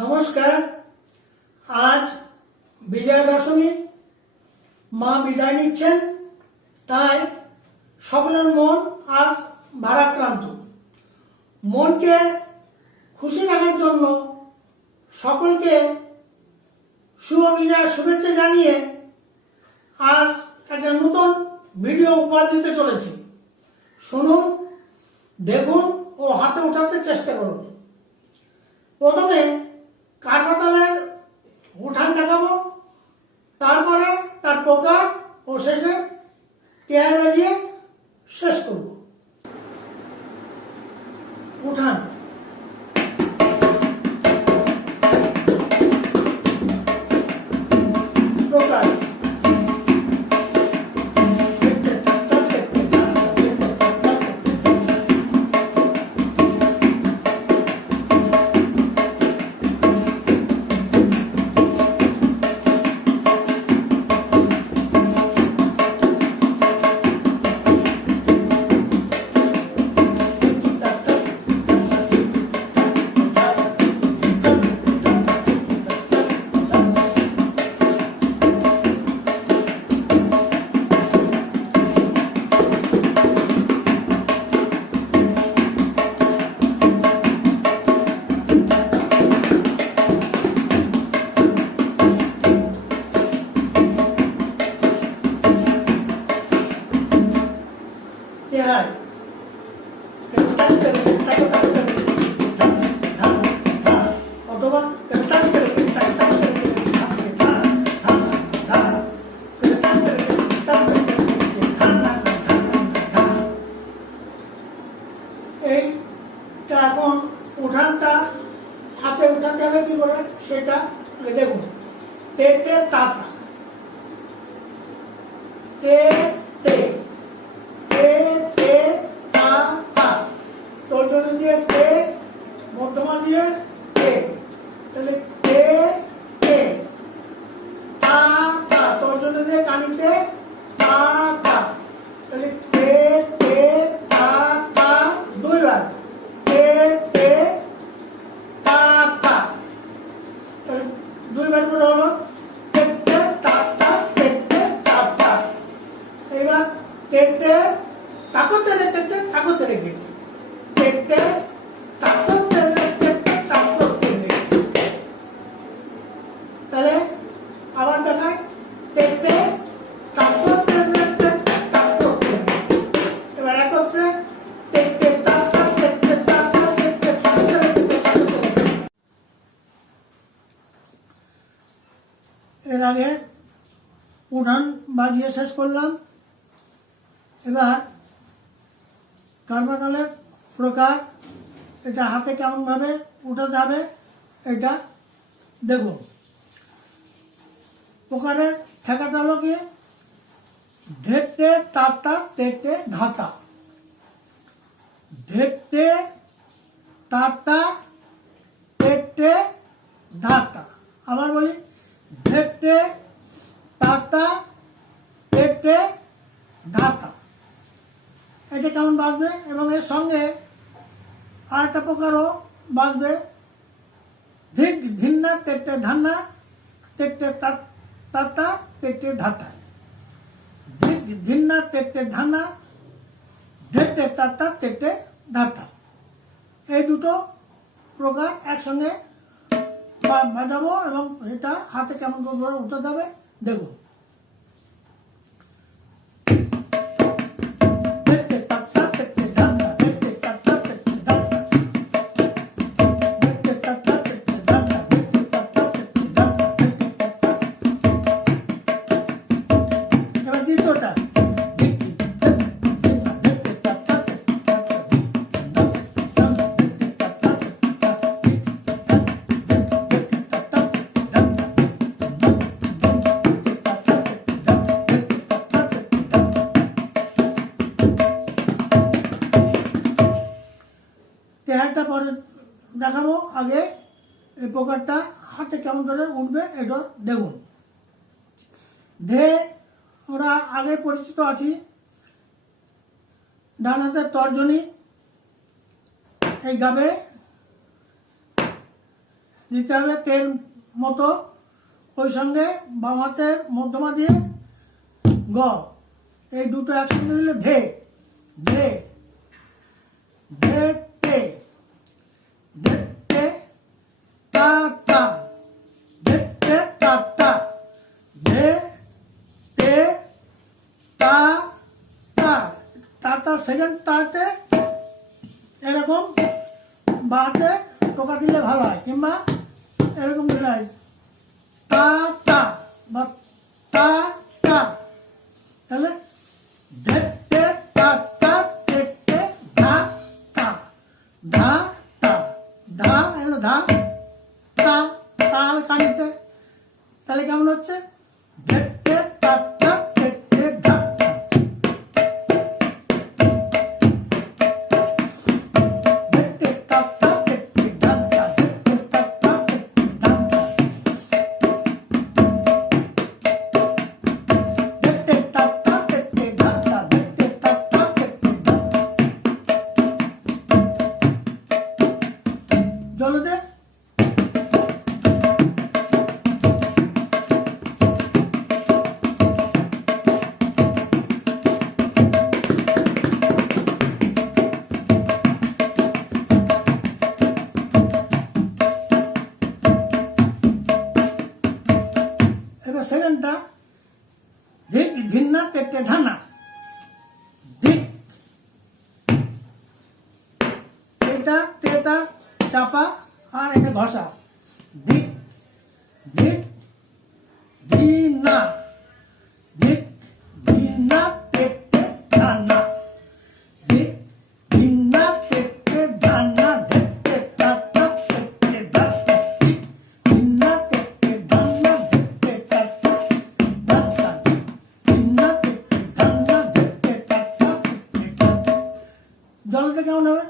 নমস্কার। আজ বিজয়া দশমী, মা বিদায় নিচ্ছেন, তাই সকলের মন আজ ভারাক্রান্ত। মনকে খুশি রাখার জন্য সকলকে শুভ বিজয়ার শুভেচ্ছা জানিয়ে আজ একটা নতুন ভিডিও উপহার দিতে চলেছি। শুনুন, দেখুন ও হাতে ওঠাতে চেষ্টা করুন। প্রথমে কাঠপাতালের উঠান দেখাবো, তারপরে তার প্রকার ও শেষে তেয়ার বাজিয়ে শেষ করব। উঠান প্রকার তেহাই অথবা এইটা এখন উঠানটা হাতে উঠাতে হবে কি করে সেটা দেখুন। তে তে তা তা, তে তে তে তে তা তা, তর্জনী দিয়ে তে, মধ্যমা দিয়ে তে, তাহলে তে তে তা তা, তর্জনী দিয়ে কানিতে তা তা, তাহলে তে তে তা তা, দুইবার তে তে তা তা, তাহলে দুইবার করে হলো তে তে তা তা, তে তে তা তা। এবার তেটে তাকতে রেখে তাকতে রেখে তেটে তাকতে রেখে তাকতে রেখে, তাহলে আবার দেখায় তেটে তাকতে রেখে তাকতে রেখে। এবার একত্রে তেটে তাকা তেটে তাকা তেটে তাকতে রেখে তাকতে রেখে। এর আগে উঠান বাজিয়ে শেষ করলাম। এবার কাঠপাতালের প্রকার, এটা হাতে কেমনভাবে উঠাতে হবে এটা দেখুন। প্রকারের ঠেকাটা হলো কি ধেটে তাতা তেটে ধাতা, ধেটে তাতা তেটে ধাতা। আবার বলি ধেটে তাতা তেটে ধাতা। এটা কেমন বাজবে এবং এর সঙ্গে আর একটা প্রকারও বাজবে ধিক ধিন্না তেটে ধান্না তেটে তাতা তেটে ধাতা, ধিক ধিন্না তেটে ধান্না ধেটে তাতা তেটে ধাতা। এই দুটো প্রকার একসঙ্গে বাজাবো এবং এটা হাতে কেমন করে উঠাতে হবে দেখুন। তেহারটা পরে দেখাবো, আগে এই প্রকারটা হাতে কেমন করে উঠবে এটা দেখুন। ধে আমরা আগে পরিচিত আছি, ডান হাতের তর্জনী এই গাবে দিতে হবে তেল মতো, ওই সঙ্গে বাম হাতের মধ্যমা দিয়ে গ, এই দুটো একসঙ্গে দিলে ধে, ধে, ধে টে, ধে টে তা তা, ধে টে তা তা, ধে টে তা তা, তা সেকেন্ড তাতে এরকম বাতে টোকা দিলে ভালো হয়, কিংবা এরকম দিলে হয় তা তা বা তা তা, তাহলে ধে টে তা তা টে টে ধা তা, ধা তা, ধা এলো ধা, তা তাল কানিতে, তাহলে কেমন হচ্ছে ধে টে তা তা টে টে ধা তা, ধে টে তা তা টে টে ধা তা, ধে টে তা তা টে টে ধা তা, ধে টে তা তা টে টে ধা তা, ধে টে তা তা টে টে ধা তা। জল দে, এবার সেকেন্ডটা ধিক ধিন্না তেটে ধানা, ধিক, এটা তেটা চাপা আর এটা ঘষা, ধিক ধিক ধিনা, ধিক ধিনা তেটে ধানা, ধিক ধিনা তেটে ধানা, ধেটে তাতা তেটে ধাতা, ধিক ধিনা তেটে ধানা, ধেটে তাতা ধাতা, ধিক ধিনা তেটে ধানা, ধেটে তাতা তেটে ধাতা। জলটা কেমন হবে?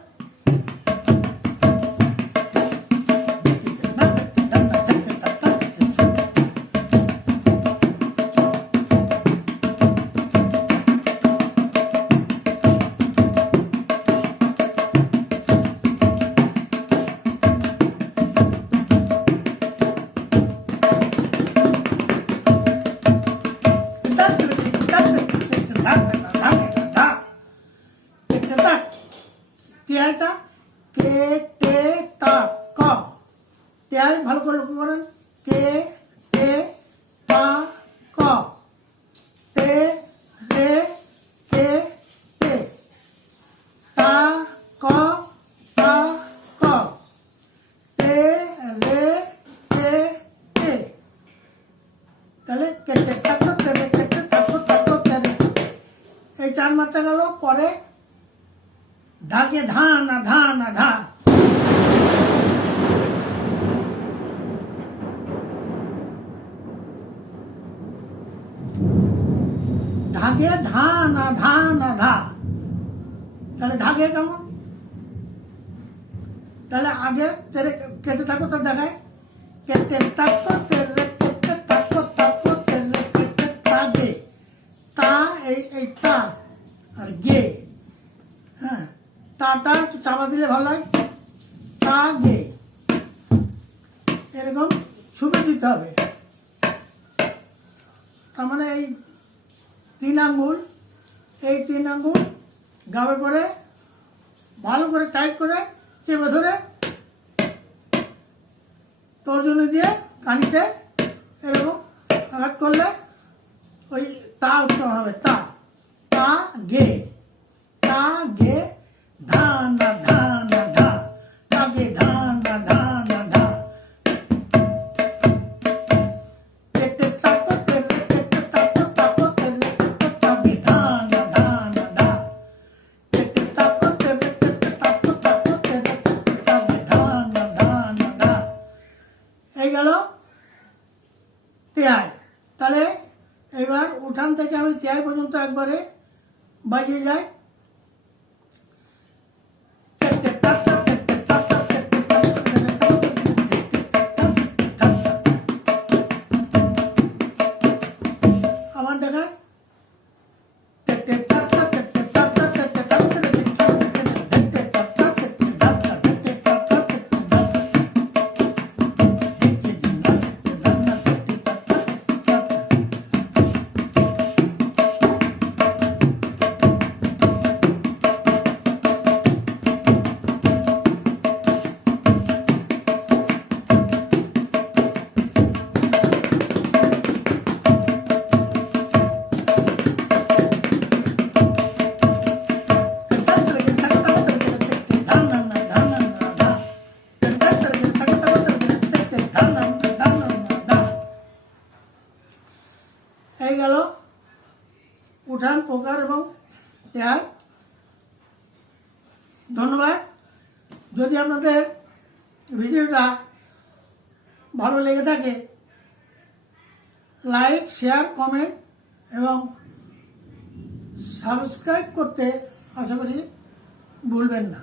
তিয়াটা কে টে তা ক, তিয়াই ভালো করে লক্ষ্য করেন, কে টে তা ক, টে রে কে টে, তা ক তা ক, টে রে কে টে, তাহলে কেটে থাকো তেরে, কেটে থাকো থাকো তেরে, এই চার মাত্রা গেল। পরে ধাকে ধান ধান ধা, ধাকে ধান ধান ধা, তাহলে ধাকে কেমন? তাহলে আগে তেরে কেটে থাকো তো দেখায়, কেটে থাকো তেরে, কেটে থাকো থাকো তেরে, কেটে তাগে, তা এই তা আর গে, হ্যাঁ তাটা একটু চাপা দিলে ভালো হয়, তা গে, এরকম ছুপে দিতে হবে। তার মানে এই তিন আঙ্গুল, এই তিন আঙ্গুল গাবে পরে ভালো করে টাইট করে চেপে ধরে তর্জনী দিয়ে কানিতে এরকম আঘাত করলে ওই তা উচ্চারণ হবে, তা তা গে, তা গে ধান ধান ধা, তাগে ধান ধান ধা, কেটে থাকো তেরে, কেটে থাকো থাকো তেরে, কেটে তাগে ধান ধান ধা, কেটে থাকো তেরে, কেটে থাকো থাকো তেরে, কেটে তাগে ধান ধান ধা। এই গেল তিয়াই। তাহলে এবার উঠান থেকে আমি তিয়াই পর্যন্ত একবারে বাজিয়ে যাই। আমার দেখায় উপকার এবং দেয়। ধন্যবাদ। যদি আপনাদের ভিডিওটা ভালো লেগে থাকে লাইক, শেয়ার, কমেন্ট এবং সাবস্ক্রাইব করতে আশা করি ভুলবেন না।